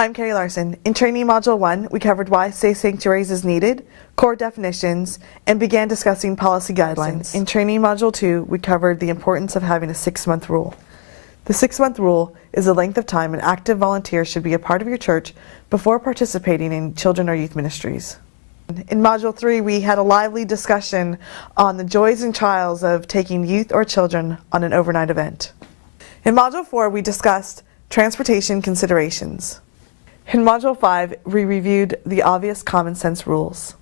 Hi, I'm Carrie Larson. In Training Module 1, we covered why safe sanctuaries is needed, core definitions, and began discussing policy guidelines. In Training Module 2, we covered the importance of having a 6-month rule. The 6-month rule is the length of time an active volunteer should be a part of your church before participating in children or youth ministries. In Module 3, we had a lively discussion on the joys and trials of taking youth or children on an overnight event. In Module 4, we discussed transportation considerations. In Module 5, we reviewed the obvious common sense rules.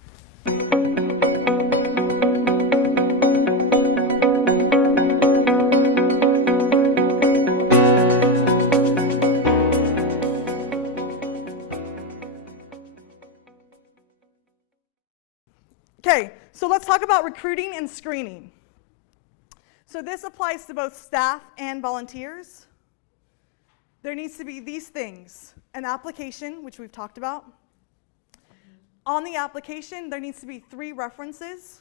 Okay, so let's talk about recruiting and screening. So this applies to both staff and volunteers. There needs to be these things: an application, which we've talked about. On the application, there needs to be 3 references.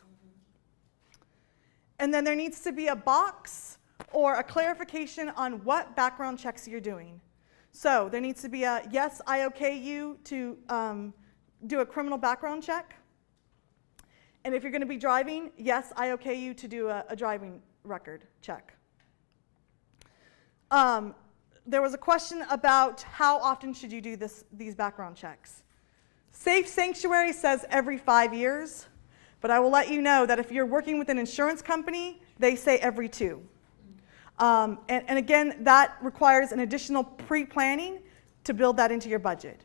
And then there needs to be a box or a clarification on what background checks you're doing. So there needs to be a, yes, I okay you to do a criminal background check. And if you're going to be driving, yes, I okay you to do a driving record check. There was a question about how often should you do these background checks. Safe Sanctuary says every 5 years, but I will let you know that if you're working with an insurance company, they say every 2. And again, that requires an additional pre-planning to build that into your budget,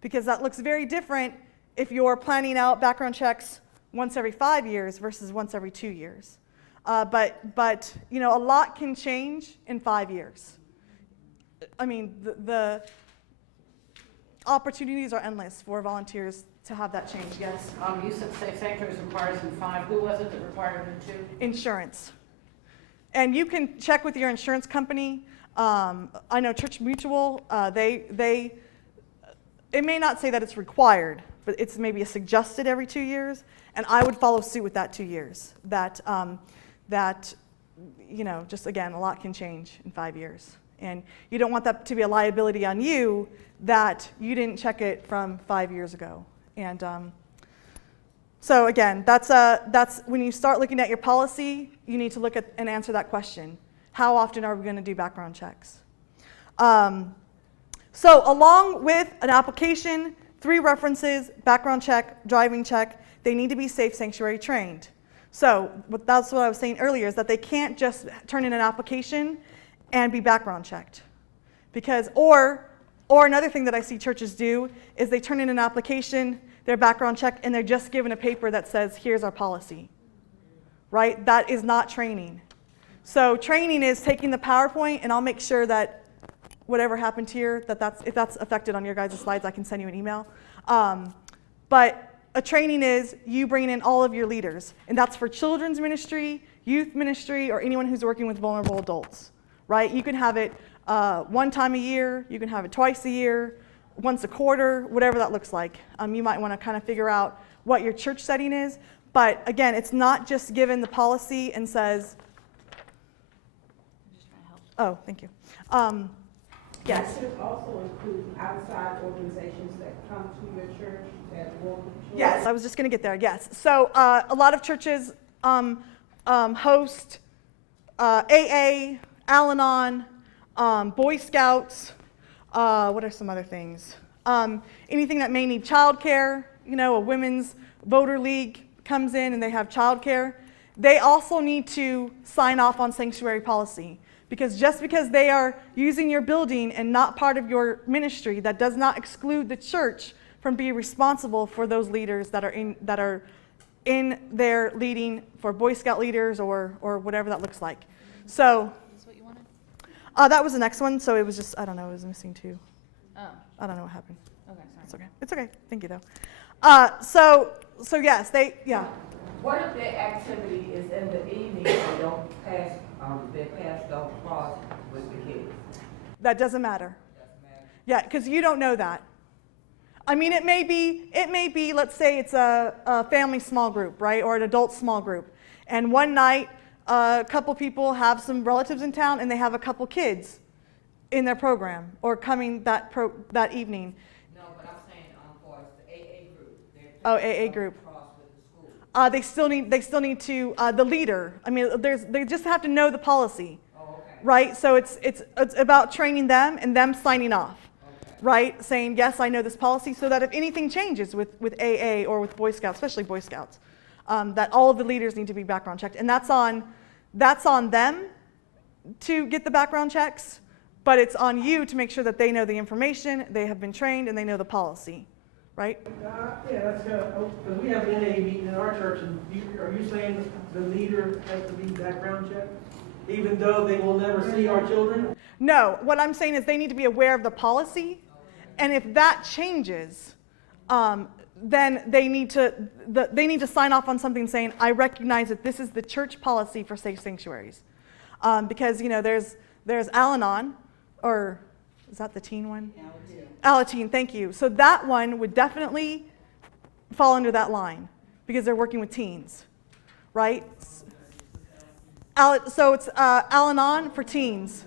because that looks very different if you're planning out background checks once every 5 years versus once every 2 years. But you know, a lot can change in 5 years. I mean, the opportunities are endless for volunteers to have that change. Yes? You said Safe Sanctuaries requires in 5. Who was it that required in 2? Insurance. And you can check with your insurance company. I know Church Mutual, it may not say that it's required, but it's maybe a suggested every 2 years. And I would follow suit with that 2 years. That, you know, just again, a lot can change in 5 years. And you don't want that to be a liability on you that you didn't check it from 5 years ago. And so again, that's when you start looking at your policy, you need to look at and answer that question. How often are we going to do background checks? So along with an application, 3 references, background check, driving check, they need to be Safe Sanctuary trained. So that's what I was saying earlier, is that they can't just turn in an application and be background checked. Because, or another thing that I see churches do is they turn in an application, their background check, and they're just given a paper that says, here's our policy. Right? That is not training. So training is taking the PowerPoint, and I'll make sure that whatever happened here, if that's affected on your guys' slides, I can send you an email. But a training is you bring in all of your leaders, and that's for children's ministry, youth ministry, or anyone who's working with vulnerable adults. Right? You can have it 1 time a year, you can have it twice a year, once a quarter, whatever that looks like. You might want to kind of figure out what your church setting is. But again, it's not just given the policy and says, Just trying to help. oh, thank you. Yes. Does it also include outside organizations that come to your church that work with children? Yes, I was just going to get there, yes. So a lot of churches host AA, Al-Anon, Boy Scouts, what are some other things? Anything that may need childcare, you know, a women's voter league comes in and they have childcare. They also need to sign off on sanctuary policy, because just because they are using your building and not part of your ministry, that does not exclude the church from being responsible for those leaders that are in there leading for Boy Scout leaders or whatever that looks like. So that was the next one, so it was just, I don't know, it was missing 2. Oh, I don't know what happened. okay, sorry. It's okay. It's okay. Thank you, though. So yes, yeah. What if their activity is in the evening and don't pass, their paths don't cross with the kids? That doesn't matter. Yeah, because you don't know that. I mean, it may be, let's say it's a family small group, right, or an adult small group. And one night, a couple people have some relatives in town and they have a couple kids. in their program or coming that evening. No, but I'm saying, for the AA group. Oh, AA group. Cross with the school. They still need to, the leader. I mean, they just have to know the policy, Oh, okay. right? So it's about training them and them signing off, Okay. right? Saying, yes, I know this policy, so that if anything changes with AA or with Boy Scouts, especially Boy Scouts, that all of the leaders need to be background checked. And that's on them to get the background checks, but it's on you to make sure that they know the information, they have been trained, and they know the policy, right? Yeah, that's kind of, because we have an NA meeting in our church, and are you saying the leader has to be background checked? Even though they will never see our children? No, what I'm saying is they need to be aware of the policy, and if that changes, then they need to sign off on something saying, I recognize that this is the church policy for safe sanctuaries. Because, there's Al-Anon, or is that the teen one? Alateen, thank you. So that one would definitely fall under that line because they're working with teens, right? So it's Al-Anon for teens,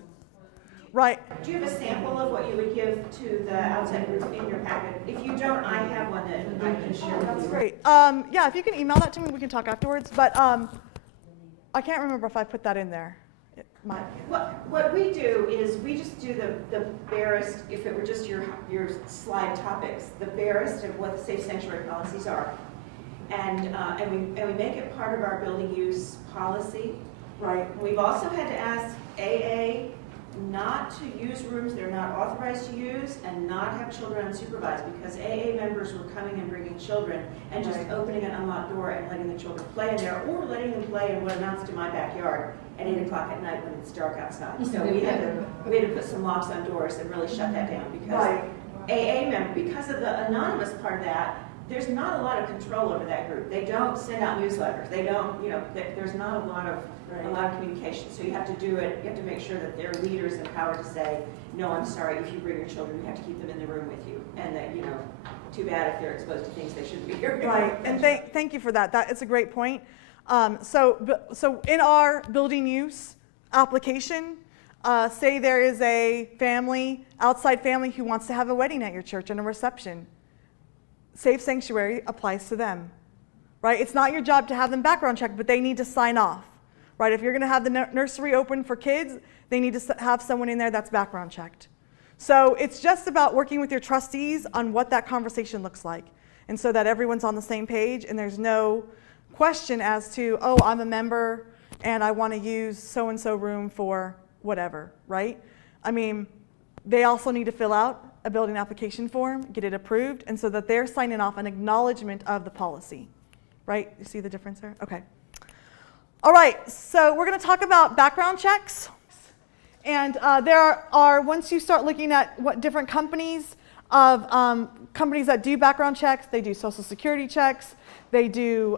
right? Do you have a sample of what you would give to the outside group in your packet? If you don't, I have one that I can share with you. Great. Yeah, if you can email that to me, we can talk afterwards. But I can't remember if I put that in there. What we do is we just do the barest, if it were just your slide topics, the barest of what the safe sanctuary policies are. And we make it part of our building use policy. Right. We've also had to ask AA not to use rooms they're not authorized to use and not have children unsupervised because AA members were coming and bringing children and just opening an unlocked door and letting the children play in there or letting them play in what amounts to my backyard at 8 o'clock at night when it's dark outside. So we had to put some locks on doors and really shut that down because AA members, because of the anonymous part of that, there's not a lot of control over that group. They don't send out newsletters. They don't, there's not a lot of communication. So you have to do it, you have to make sure that their leaders empowered to say, no, I'm sorry, if you bring your children, you have to keep them in the room with you. And that, too bad if they're exposed to things they shouldn't be here. Right, and thank you for that. It's a great point. So in our building use application, say there is a outside family who wants to have a wedding at your church and a reception. Safe Sanctuary applies to them, right? It's not your job to have them background checked, but they need to sign off, right? If you're going to have the nursery open for kids, they need to have someone in there that's background checked. So it's just about working with your trustees on what that conversation looks like, and so that everyone's on the same page and there's no question as to, oh, I'm a member and I want to use so-and-so room for whatever, right? I mean, they also need to fill out a building application form, get it approved, and so that they're signing off an acknowledgement of the policy, right? You see the difference there? Okay. All right, so we're going to talk about background checks. And there are, once you start looking at what different companies that do background checks, they do Social Security checks, they do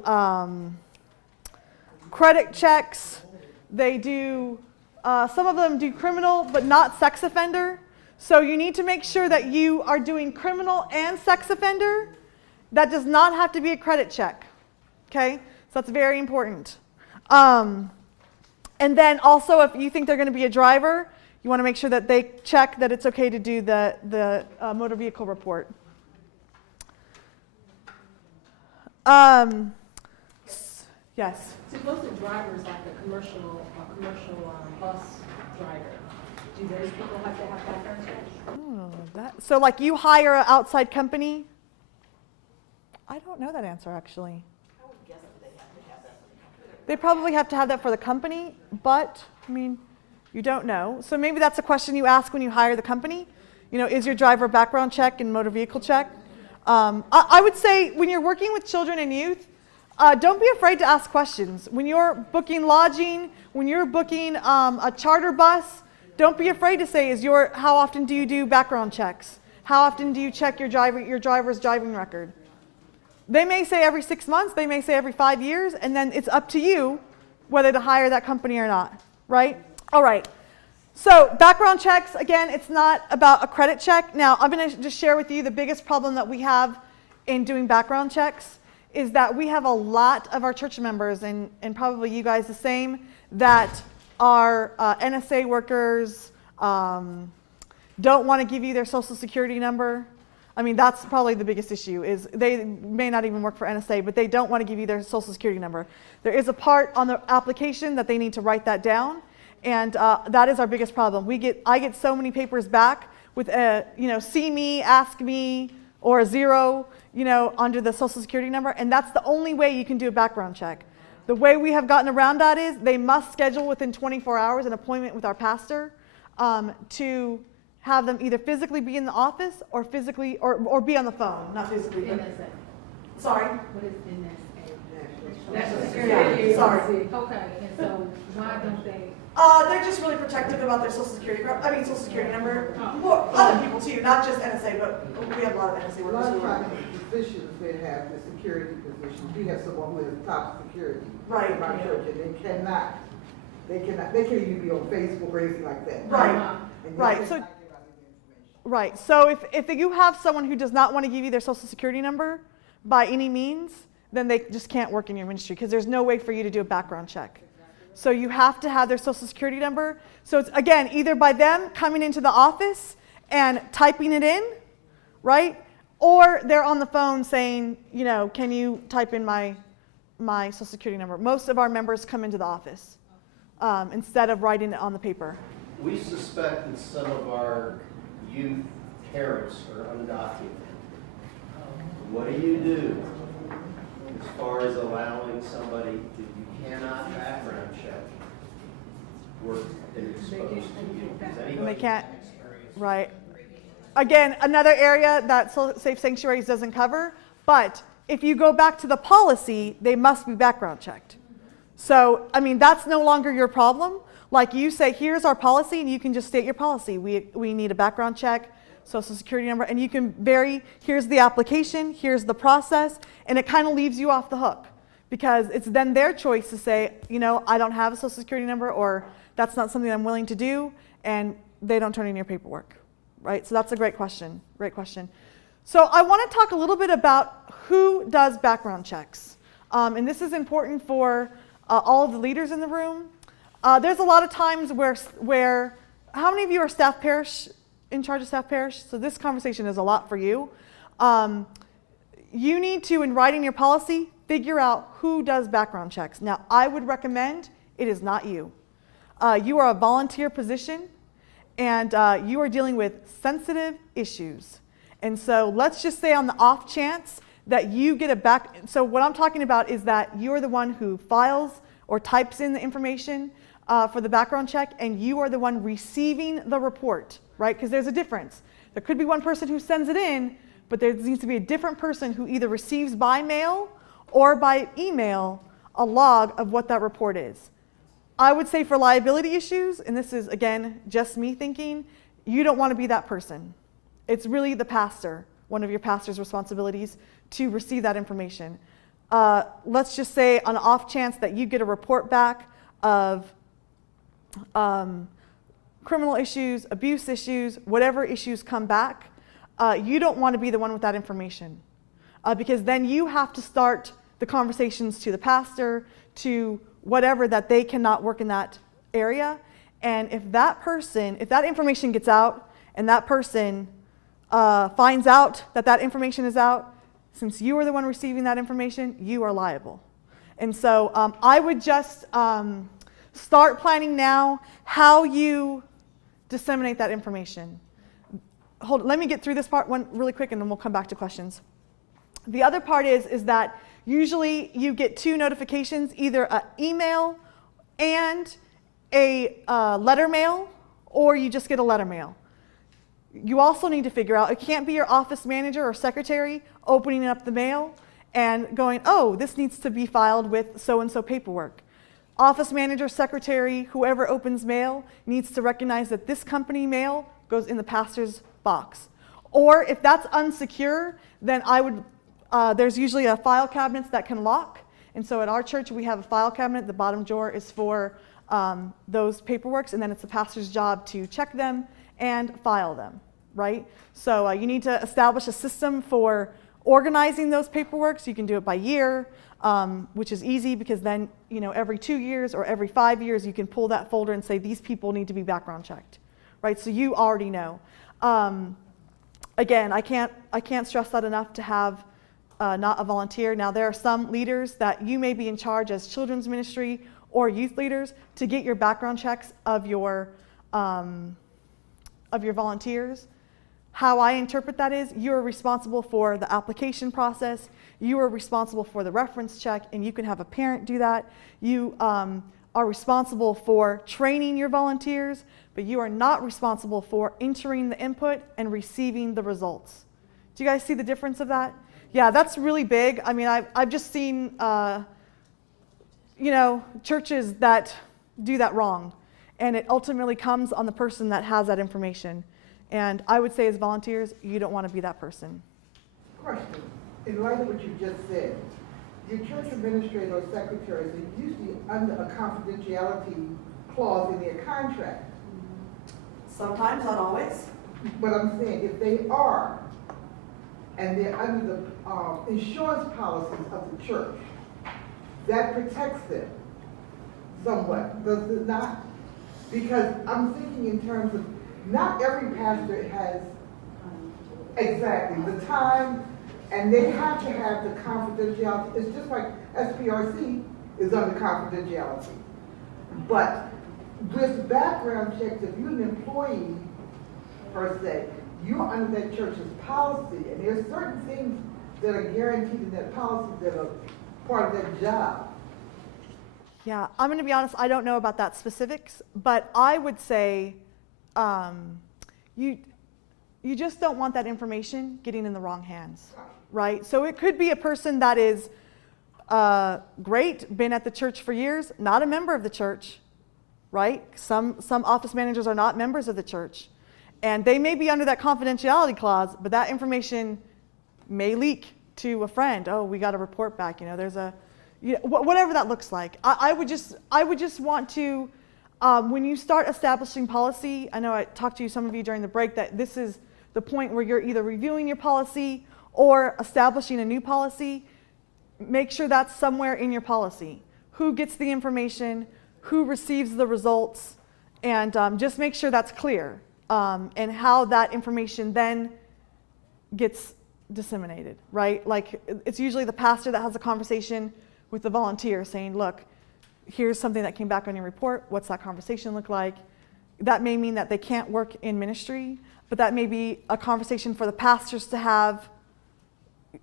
credit checks, they do, some of them do criminal, but not sex offender. So you need to make sure that you are doing criminal and sex offender. That does not have to be a credit check, okay? So that's very important. And then also, if you think they're going to be a driver, you want to make sure that they check that it's okay to do the motor vehicle report. Yes? Suppose the driver is like a commercial bus driver. Do those people have to have background checks? So like you hire an outside company? I don't know that answer actually. I would guess that they have to have that. They probably have to have that for the company, but I mean, you don't know. So maybe that's a question you ask when you hire the company. Is your driver background check and motor vehicle check? I would say when you're working with children and youth, don't be afraid to ask questions. When you're booking lodging, when you're booking a charter bus, don't be afraid to say, how often do you do background checks? How often do you check your driver's driving record? They may say every 6 months, they may say every 5 years, and then it's up to you whether to hire that company or not, right? All right. So background checks, again, it's not about a credit check. Now, I'm going to just share with you the biggest problem that we have in doing background checks is that we have a lot of our church members, and probably you guys the same, that are NSA workers, don't want to give you their social security number. I mean, that's probably the biggest issue, is they may not even work for NSA, but they don't want to give you their social security number. There is a part on the application that they need to write that down, and that is our biggest problem. I get so many papers back with a, see me, ask me, or a 0, under the social security number, and that's the only way you can do a background check. The way we have gotten around that is they must schedule within 24 hours an appointment with our pastor to have them either physically be in the office or physically or be on the phone, not physically. But, NSA. sorry. What is NSA? National Security. Sorry. Okay, and so why don't they? They're just really protective about their social security number. Well, other people too, not just NSA, but we have a lot of NSA A workers. lot of who are- times the positions they have, the security positions, we have someone who is top security. Right. In our church, and they can't even be on Facebook or anything like that. Right. And they Right, cannot so- give out any information. Right. So if you have someone who does not want to give you their social security number by any means, then they just can't work in your ministry because there's no way for you to do a background check. So you have to have their social security number. So it's, again, either by them coming into the office and typing it in, right? Or they're on the phone saying, can you type in my social security number? Most of our members come into the office instead of writing it on the paper. We suspect that some of our youth parents are undocumented. What do you do as far as allowing somebody that you cannot background check work that is exposed to you? Does anybody can't- have experience? Right. Again, another area that Safe Sanctuaries doesn't cover, but if you go back to the policy, they must be background checked. So, I mean, that's no longer your problem. Like you say, here's our policy, and you can just state your policy. We need a background check, social security number, and you can here's the application, here's the process, and it kind of leaves you off the hook because it's then their choice to say, I don't have a social security number, or that's not something I'm willing to do, and they don't turn in your paperwork, right? So that's a great question, So I want to talk a little bit about who does background checks. And this is important for all of the leaders in the room. There's a lot of times where how many of you are staff parish, in charge of staff parish? So this conversation is a lot for you. You need to, in writing your policy, figure out who does background checks. Now, I would recommend it is not you. You are a volunteer position, and you are dealing with sensitive issues. And so let's just say on the off chance that you get so what I'm talking about is that you're the one who files or types in the information for the background check, and you are the one receiving the report, right? Because there's a difference. There could be one person who sends it in, but there needs to be a different person who either receives by mail or by email a log of what that report is. I would say for liability issues, and this is, again, just me thinking, you don't want to be that person. It's really the pastor, one of your pastor's responsibilities, to receive that information. Let's just say on an off chance that you get a report back of criminal issues, abuse issues, whatever issues come back, you don't want to be the one with that information. Because then you have to start the conversations to the pastor, to whatever, that they cannot work in that area. And if that information gets out and that person finds out that information is out, since you are the one receiving that information, you are liable. And so I would just start planning now how you disseminate that information. Let me get through this part one really quick, and then we'll come back to questions. The other part is that usually you get 2 notifications, either an email and a letter mail, or you just get a letter mail. You also need to figure out, it can't be your office manager or secretary opening up the mail and going, oh, this needs to be filed with so-and-so paperwork. Office manager, secretary, whoever opens mail needs to recognize that this company mail goes in the pastor's box. Or if that's unsecure, then there's usually a file cabinet that can lock. And so at our church, we have a file cabinet. The bottom drawer is for those paperworks, and then it's the pastor's job to check them and file them, right? So you need to establish a system for organizing those paperwork. So you can do it by year, which is easy because then, every 2 years or every 5 years, you can pull that folder and say, these people need to be background checked, right? So you already know. Again, I can't stress that enough to have not a volunteer. Now, there are some leaders that you may be in charge as children's ministry or youth leaders to get your background checks of your volunteers. How I interpret that is you are responsible for the application process, you are responsible for the reference check, and you can have a parent do that. You are responsible for training your volunteers, but you are not responsible for entering the input and receiving the results. Do you guys see the difference of that? Yeah, that's really big. I mean, I've just seen, churches that do that wrong, and it ultimately comes on the person that has that information. And I would say as volunteers, you don't want to be that person. Question, in light of what you just said, your church administrator or secretaries are usually under a confidentiality clause in their contract. Sometimes, not always. But I'm saying, if they are, and they're under the insurance policies of the church, that protects them somewhat, does it not? Because I'm thinking in terms of, not every pastor has exactly the time, and they have to have the confidentiality. It's just like SPRC is under confidentiality. But with background checks, if you're an employee, per se, you're under that church's policy, and there's certain things that are guaranteed in that policy that are part of that job. Yeah, I'm going to be honest, I don't know about that specifics, but I would say you just don't want that information getting in the wrong hands, right? So it could be a person that is great, been at the church for years, not a member of the church, right? Some office managers are not members of the church, and they may be under that confidentiality clause, but that information may leak to a friend. Oh, we got a report back. There's a, whatever that looks like. I would just want to, when you start establishing policy, I know I talked to some of you during the break that this is the point where you're either reviewing your policy or establishing a new policy. Make sure that's somewhere in your policy. Who gets the information, who receives the results, and just make sure that's clear, and how that information then gets disseminated, right? Like, it's usually the pastor that has a conversation with the volunteer saying, look, here's something that came back on your report. What's that conversation look like? That may mean that they can't work in ministry, but that may be a conversation for the pastors to have.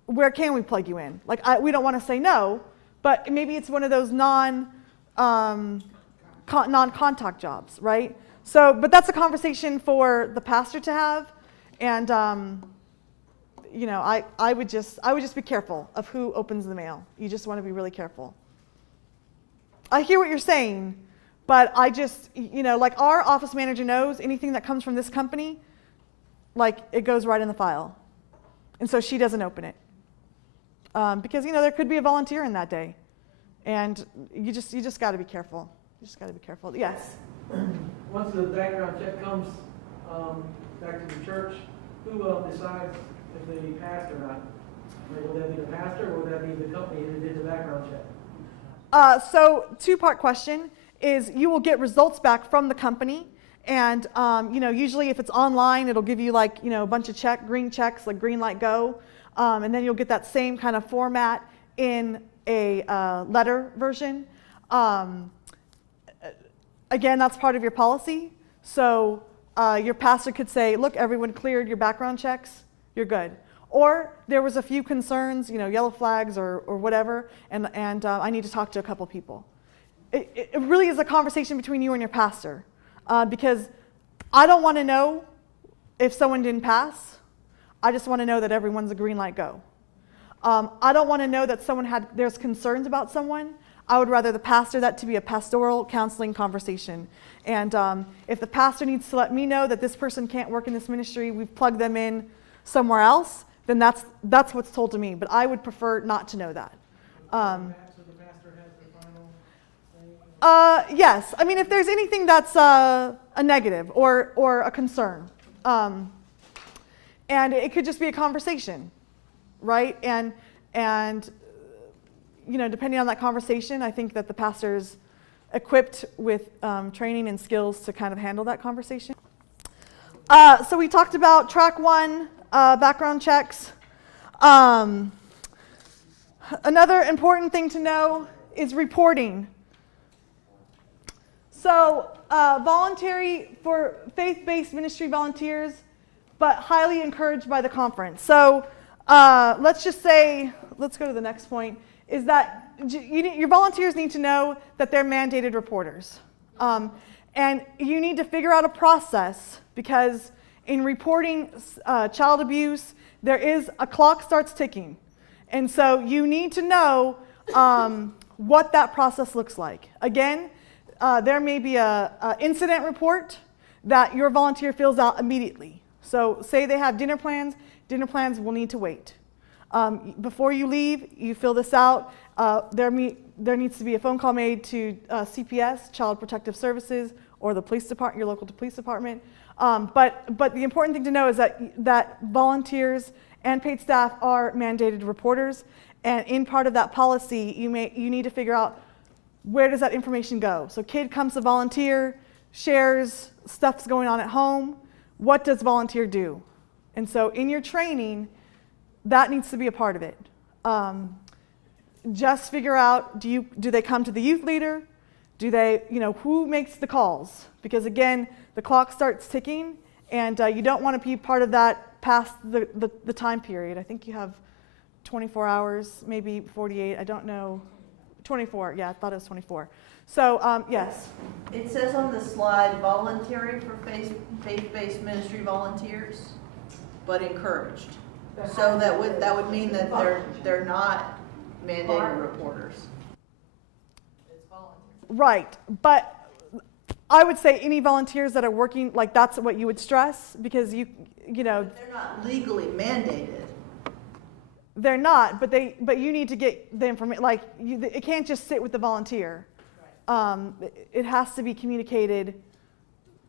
Where can we plug you in? Like, we don't want to say no, but maybe it's one of those non-contact jobs, right? So, but that's a conversation for the pastor to have, and I would just be careful of who opens the mail. You just want to be really careful. I hear what you're saying, but I just, like our office manager knows anything that comes from this company, like it goes right in the file. And so she doesn't open it. Because, there could be a volunteer in that day. And you just got to be careful. You just got to be careful. Yes? Once the background check comes back to the church, who decides if they passed or not? Like, will that be the pastor, or will that be the company that did the background check? So two-part question is you will get results back from the company, and usually if it's online, it'll give you like a bunch of green checks, like green light go, and then you'll get that same kind of format in a letter version. Again, that's part of your policy. So your pastor could say, look, everyone cleared your background checks, you're good. Or there was a few concerns, yellow flags or whatever, and I need to talk to a couple people. It really is a conversation between you and your pastor, because I don't want to know if someone didn't pass. I just want to know that everyone's a green light go. I don't want to know that there's concerns about someone. I would rather the pastor that to be a pastoral counseling conversation. And if the pastor needs to let me know that this person can't work in this ministry, we've plugged them in somewhere else, then that's what's told to me. But I would prefer not to know that. So the pastor has the final say? Yes. I mean, if there's anything that's a negative or a concern, and it could just be a conversation, right? And depending on that conversation, I think that the pastor's equipped with training and skills to kind of handle that conversation. So we talked about track 1, background checks. Another important thing to know is reporting. So voluntary for faith-based ministry volunteers, but highly encouraged by the conference. So let's just say, let's go to the next point, is that your volunteers need to know that they're mandated reporters. And you need to figure out a process, because in reporting child abuse, there is a clock starts ticking. And so you need to know what that process looks like. Again, there may be an incident report that your volunteer fills out immediately. So say they have dinner plans will need to wait. Before you leave, you fill this out. There needs to be a phone call made to CPS, Child Protective Services, or the police department, your local police department. But the important thing to know is that volunteers and paid staff are mandated reporters, and in part of that policy, you need to figure out where does that information go. So kid comes to volunteer, shares stuff's going on at home. What does volunteer do? And so in your training, that needs to be a part of it. Just figure out, do they come to the youth leader? Do they, who makes the calls? Because again, the clock starts ticking, and you don't want to be part of that past the time period. I think you have 24 hours, maybe 48, I don't know. 24, yeah, I thought it was 24. So, yes. It says on the slide, voluntary for faith-based ministry volunteers, but encouraged. So that would mean that they're not mandated reporters. It's voluntary. Right, but I would say any volunteers that are working, like that's what you would stress, because you know. They're not legally mandated. They're not, but you need to get the information. Like it can't just sit with the volunteer. Right. It has to be communicated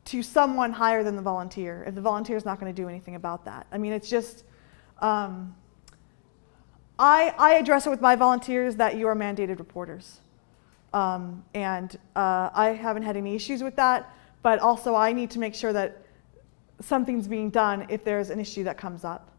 to someone higher than the volunteer. If the volunteer is not going to do anything about that, I mean, it's just. I address it with my volunteers that you are mandated reporters, and I haven't had any issues with that. But also, I need to make sure that something's being done if there's an issue that comes up.